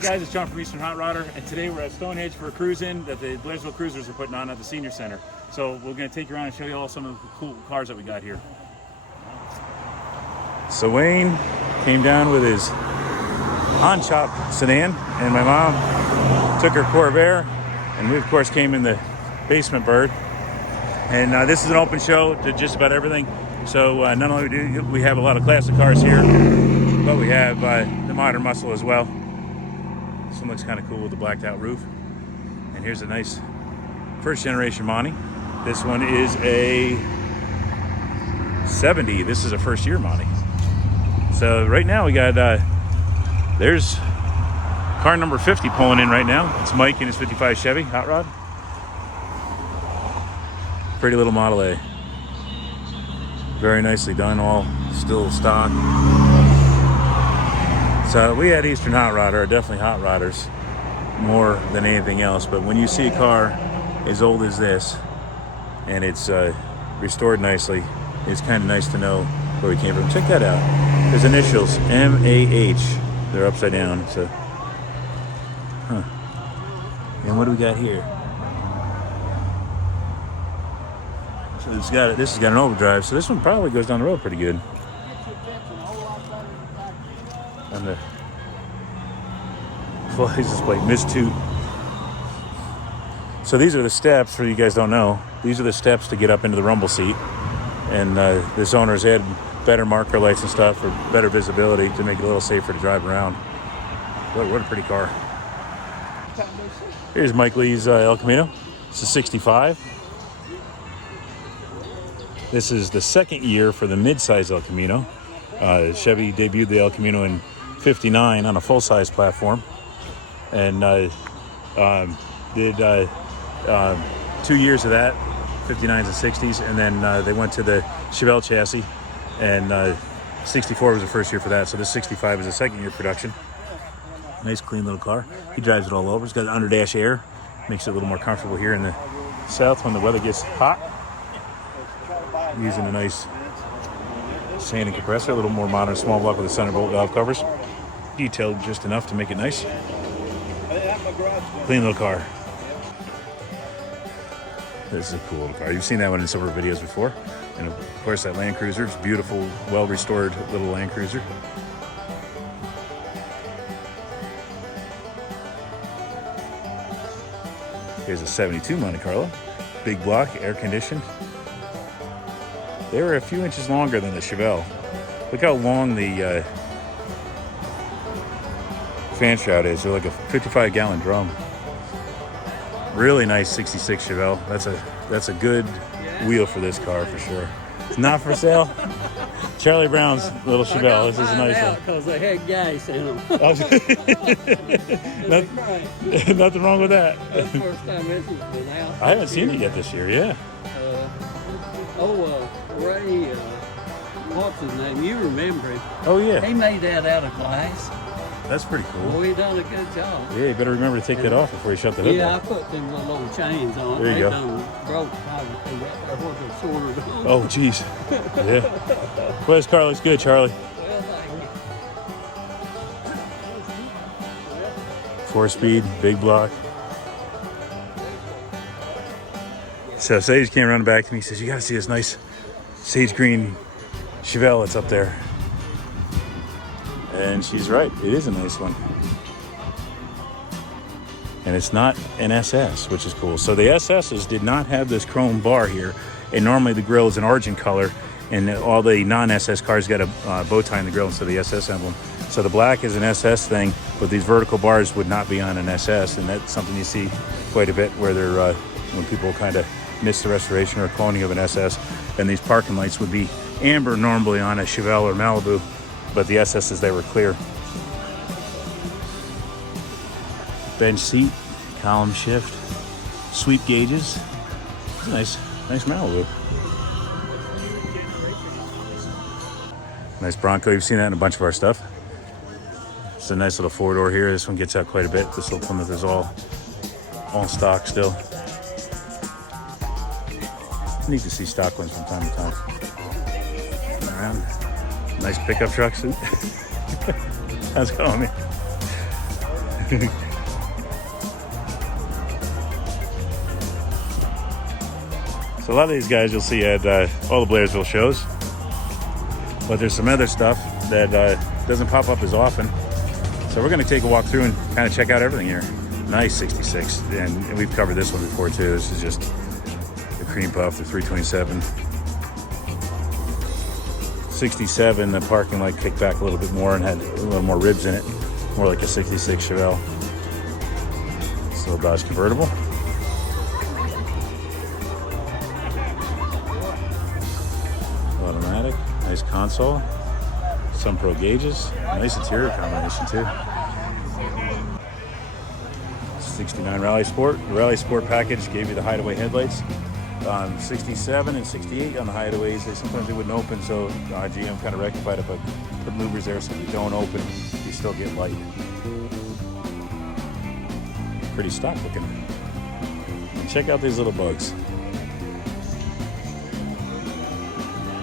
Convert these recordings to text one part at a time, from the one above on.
guys, it's John from Eastern Hot Rodder, and today we're at Stonehenge for a cruise-in that the Blairsville Cruisers are putting on at the Senior Center. So we're going to take you around and show you all some of the cool cars that we got here. So Wayne came down with his on-chop sedan, and my mom took her Corvair, and we of course came in the Basement Bird. And this is an open show to just about everything. So not only do we have a lot of classic cars here, but we have the modern muscle as well. This one looks kind of cool with the blacked out roof. And here's a nice first generation Monty. This one is a 70. This is a first year Monty. So right now we got, there's car number 50 pulling in right now. It's Mike in his 55 Chevy Hot Rod. Pretty little Model A. Very nicely done, all still stock. So we at Eastern Hot Rodder are definitely hot rodders more than anything else. But when you see a car as old as this and it's restored nicely, it's kind of nice to know where we came from. Check that out. His initials, M-A-H. They're upside down. So, And what do we got here? So this has got an overdrive, so this one probably goes down the road pretty good. And the license plate, Miss Toot. So these are the steps, for you guys don't know, these are the steps to get up into the rumble seat. And this owner's had better marker lights and stuff for better visibility to make it a little safer to drive around. Look, what a pretty car. Here's Mike Lee's El Camino. It's a 65. This is the second year for the mid-size El Camino. Chevy debuted the El Camino in 59 on a full-size platform, and did 2 years of that, 59s and 60s, and then they went to the Chevelle chassis, and 64 was the first year for that, so this 65 is the second year production. Nice clean little car. He drives it all over. It's got an underdash air, makes it a little more comfortable here in the south when the weather gets hot. Using a nice sanding compressor, a little more modern small block with the center bolt valve covers. Detailed just enough to make it nice. Clean little car. This is a cool little car. You've seen that one in some of our videos before. And of course that Land Cruiser. It's beautiful, well-restored little Land Cruiser. Here's a 72 Monte Carlo. Big block, air-conditioned. They were a few inches longer than the Chevelle. Look how long the fan shroud is. They're like a 55-gallon drum. Really nice 66 Chevelle. That's a good wheel for this car for sure. It's not for sale. Charlie Brown's little Chevelle. This is a nice one. Because they had gas in them. Nothing wrong with that. That's the first time this has been out. I haven't seen it yet this year. Yeah. Ray, what's his name? You remember him. Oh, yeah. He made that out of glass. That's pretty cool. Well, he done a good job. Yeah, you better remember to take that off before you shut the hood. Yeah, I put them little chains on it. There you go. Done broke everything right there where they sorted on. Oh, geez. Yeah. Well, this car looks good, Charlie. Well, thank you. 4-speed, big block. So Sage came running back to me. He says, "You got to see this nice sage green Chevelle that's up there." And she's right. It is a nice one. And it's not an SS, which is cool. So the SSs did not have this chrome bar here. And normally the grille is an Argent color. And all the non-SS cars got a bow tie in the grille instead of the SS emblem. So the black is an SS thing, but these vertical bars would not be on an SS. And that's something you see quite a bit where they're, when people kind of miss the restoration or cloning of an SS. And these parking lights would be amber normally on a Chevelle or Malibu, but the SSs, they were clear. Bench seat, column shift, sweep gauges. Nice Malibu. Nice Bronco. You've seen that in a bunch of our stuff. It's a nice little four-door here. This one gets out quite a bit. This little Plymouth is all stock still. Neat to see stock ones from time to time. Around. Nice pickup trucks. How's it going, man? So a lot of these guys you'll see at all the Blairsville shows, but there's some other stuff that doesn't pop up as often. So we're going to take a walk through and kind of check out everything here. Nice 66, and we've covered this one before too. This is just the cream puff, the 327. 67, the parking light kicked back a little bit more and had a little more ribs in it, more like a 66 Chevelle. It's a little Dodge convertible. Automatic, nice console, some pro gauges, nice interior combination too. 69 Rally Sport. The Rally Sport package gave you the hideaway headlights. 67 and 68 on the hideaways, sometimes they wouldn't open, so GM kind of rectified it by putting louvers there so they don't open, you still get light. Pretty stock looking. And check out these little bugs.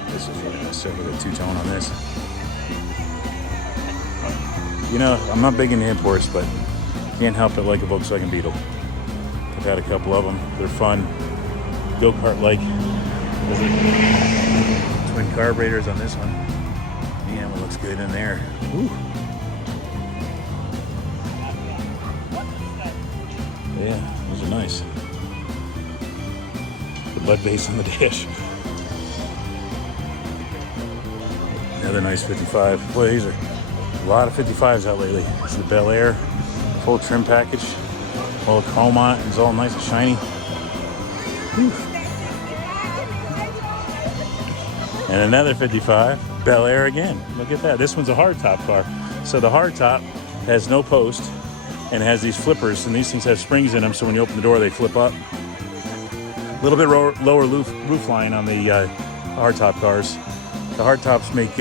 This is really nice. Check out the two-tone on this. You know, I'm not big into imports, but can't help but like a Volkswagen Beetle. I've had a couple of them. They're fun. Go-kart-like. Twin carburetors on this one. Yeah, it looks good in there. Ooh. Yeah, those are nice. The butt base on the dash. Another nice 55. Boy, these are a lot of 55s out lately. This is the Bel Air full trim package. All the chrome on it. It's all nice and shiny. Whew. And another 55, Bel Air again. Look at that. This one's a hardtop car. So the hardtop has no post and has these flippers, and these things have springs in them, so when you open the door, they flip up. A little bit lower roof line on the hardtop cars. The hardtops make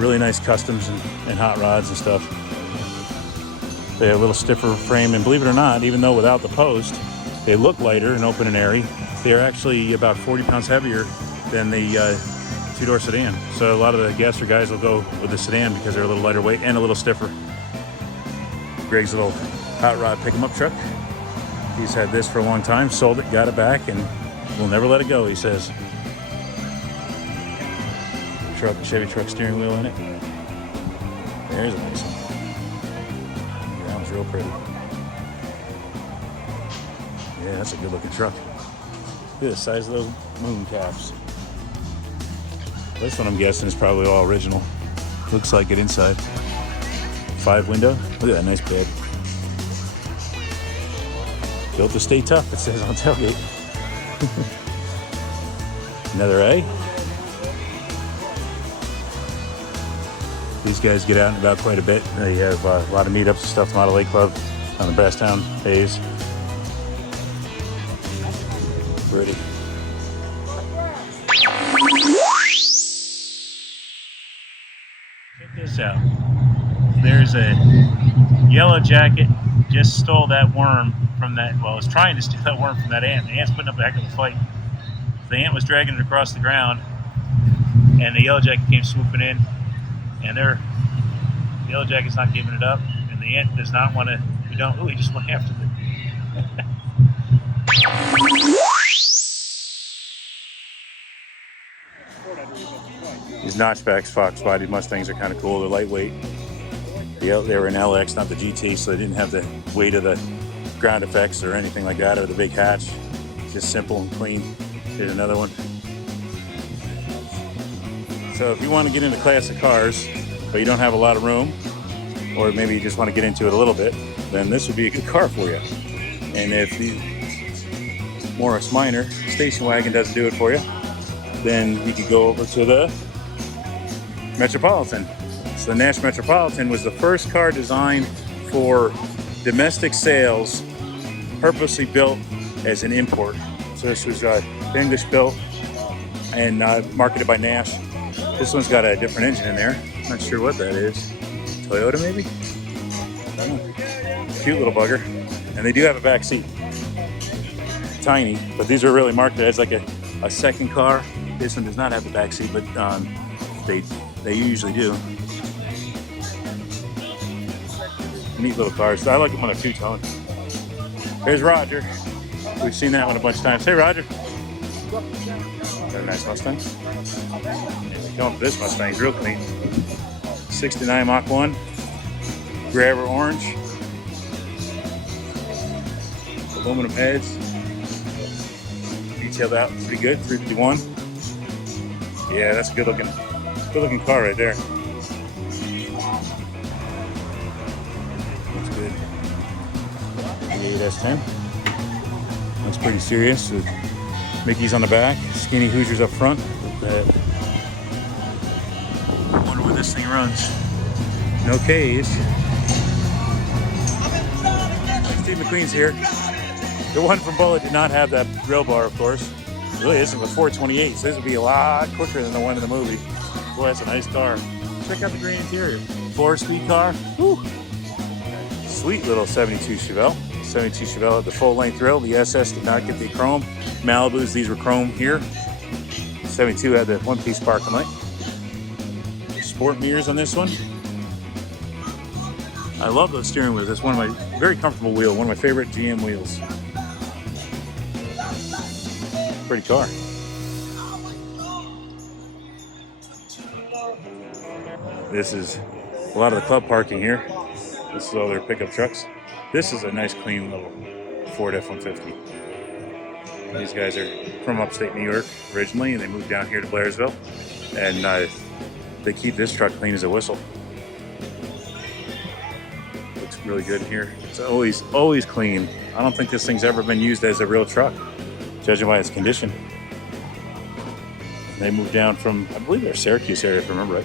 really nice customs and hot rods and stuff. They have a little stiffer frame, and believe it or not, even though without the post, they look lighter and open and airy. They're actually about 40 pounds heavier than the two-door sedan. So a lot of the gasser guys will go with the sedan because they're a little lighter weight and a little stiffer. Greg's little hot rod pick-em-up truck. He's had this for a long time, sold it, got it back, and will never let it go, he says. Chevy truck steering wheel in it. There's a nice one. That one's real pretty. Yeah, that's a good looking truck. Look at the size of those moon caps. This one I'm guessing is probably all original. Looks like it inside. 5 window. Look at that nice bed. Built to stay tough, it says on tailgate. Another A. These guys get out and about quite a bit. They have a lot of meetups and stuff, Model A Club on the Brasstown days. Pretty. Check this out. There's a yellow jacket just stole that worm from that, well, was trying to steal that worm from that ant. The ant's putting up a heck of a fight. The ant was dragging it across the ground, and the yellow jacket came swooping in, and the yellow jacket's not giving it up, and the ant does not want to, he just went after it. These notchbacks Fox body Mustangs are kind of cool. They're lightweight. They were an LX, not the GT, so they didn't have the weight of the ground effects or anything like that, or the big hatch. Just simple and clean. Here's another one. So if you want to get into classic cars, but you don't have a lot of room, or maybe you just want to get into it a little bit, then this would be a good car for you. And if the Morris Minor station wagon doesn't do it for you, then you could go over to the Metropolitan. So the Nash Metropolitan was the first car designed for domestic sales, purposely built as an import. So this was English built and marketed by Nash. This one's got a different engine in there. Not sure what that is. Toyota maybe? I don't know. Cute little bugger. And they do have a back seat. Tiny, but these are really marketed as like a second car. This one does not have the back seat, but they usually do. Neat little cars. I like them on a two-tone. There's Roger. We've seen that one a bunch of times. Hey, Roger. Got a nice Mustang. And going for this Mustang, real clean. 69 Mach 1. Grabber orange. Aluminum heads. Detailed out pretty good. 351. Yeah, that's a good looking car right there. Looks good. The S10. That's pretty serious. With Mickey's on the back, skinny Hoosiers up front. I wonder where this thing runs. No cage. Steve McQueen's here. The one from Bullet did not have that grill bar, of course. It really isn't with 428, so this would be a lot quicker than the one in the movie. Boy, that's a nice car. Check out the green interior. 4-speed car. Woo. Sweet little 72 Chevelle. 72 Chevelle had the full-length grill. The SS did not get the chrome. Malibus, these were chrome here. 72 had the one-piece parking light. Sport mirrors on this one. I love those steering wheels. That's one of my very comfortable wheel. One of my favorite GM wheels. Pretty car. This is a lot of the club parking here. This is all their pickup trucks. This is a nice, clean little Ford F-150. These guys are from upstate New York originally, and they moved down here to Blairsville. And they keep this truck clean as a whistle. Looks really good in here. It's always clean. I don't think this thing's ever been used as a real truck, judging by its condition. They moved down from, I believe they're Syracuse area, if I remember right.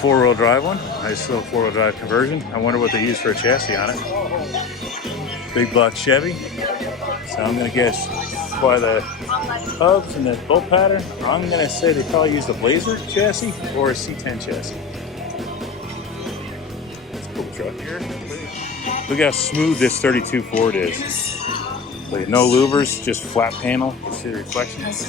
4-wheel drive one. Nice little 4-wheel drive conversion. I wonder what they use for a chassis on it. Big block Chevy. So I'm going to guess by the hubs and the bolt pattern, I'm going to say they probably used a Blazer chassis or a C10 chassis. That's a cool truck here. Look how smooth this 32 Ford is. Like no louvers, just flat panel. You see the reflections.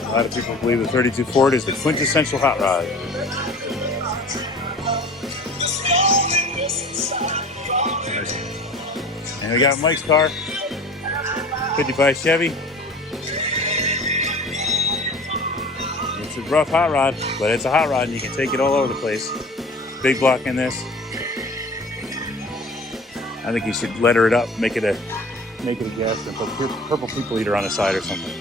A lot of people believe the 32 Ford is the quintessential hot rod. And we got Mike's car, 55 Chevy. It's a rough hot rod, but it's a hot rod and you can take it all over the place. Big block in this. I think you should letter it up, make it a gas and put purple people eater on the side or something.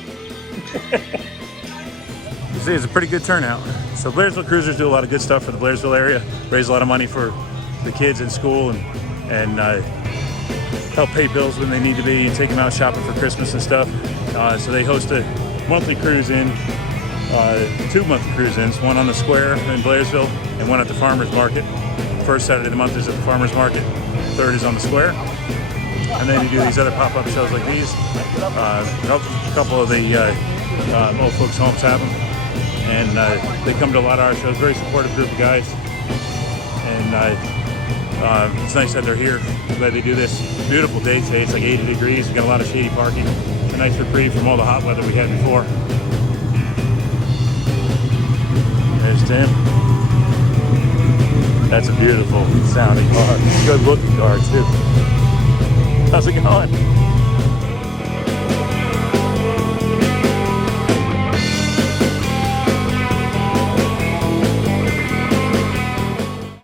You see, it's a pretty good turnout. So Blairsville Cruisers do a lot of good stuff for the Blairsville area, raise a lot of money for the kids in school, and help pay bills when they need to be, and take them out shopping for Christmas and stuff. So they host a monthly cruise in, 2 monthly cruise-ins, one on the square in Blairsville and one at the farmer's market. First Saturday of the month is at the farmer's market, third is on the square. And then you do these other pop-up shows like these. A couple of the old folks' homes have them. And they come to a lot of our shows. Very supportive group of guys. And it's nice that they're here. I'm glad they do this. Beautiful day today. It's like 80 degrees. We've got a lot of shady parking. A nice reprieve from all the hot weather we had before. There's Tim. That's a beautiful sounding car. Good looking car too. How's it going?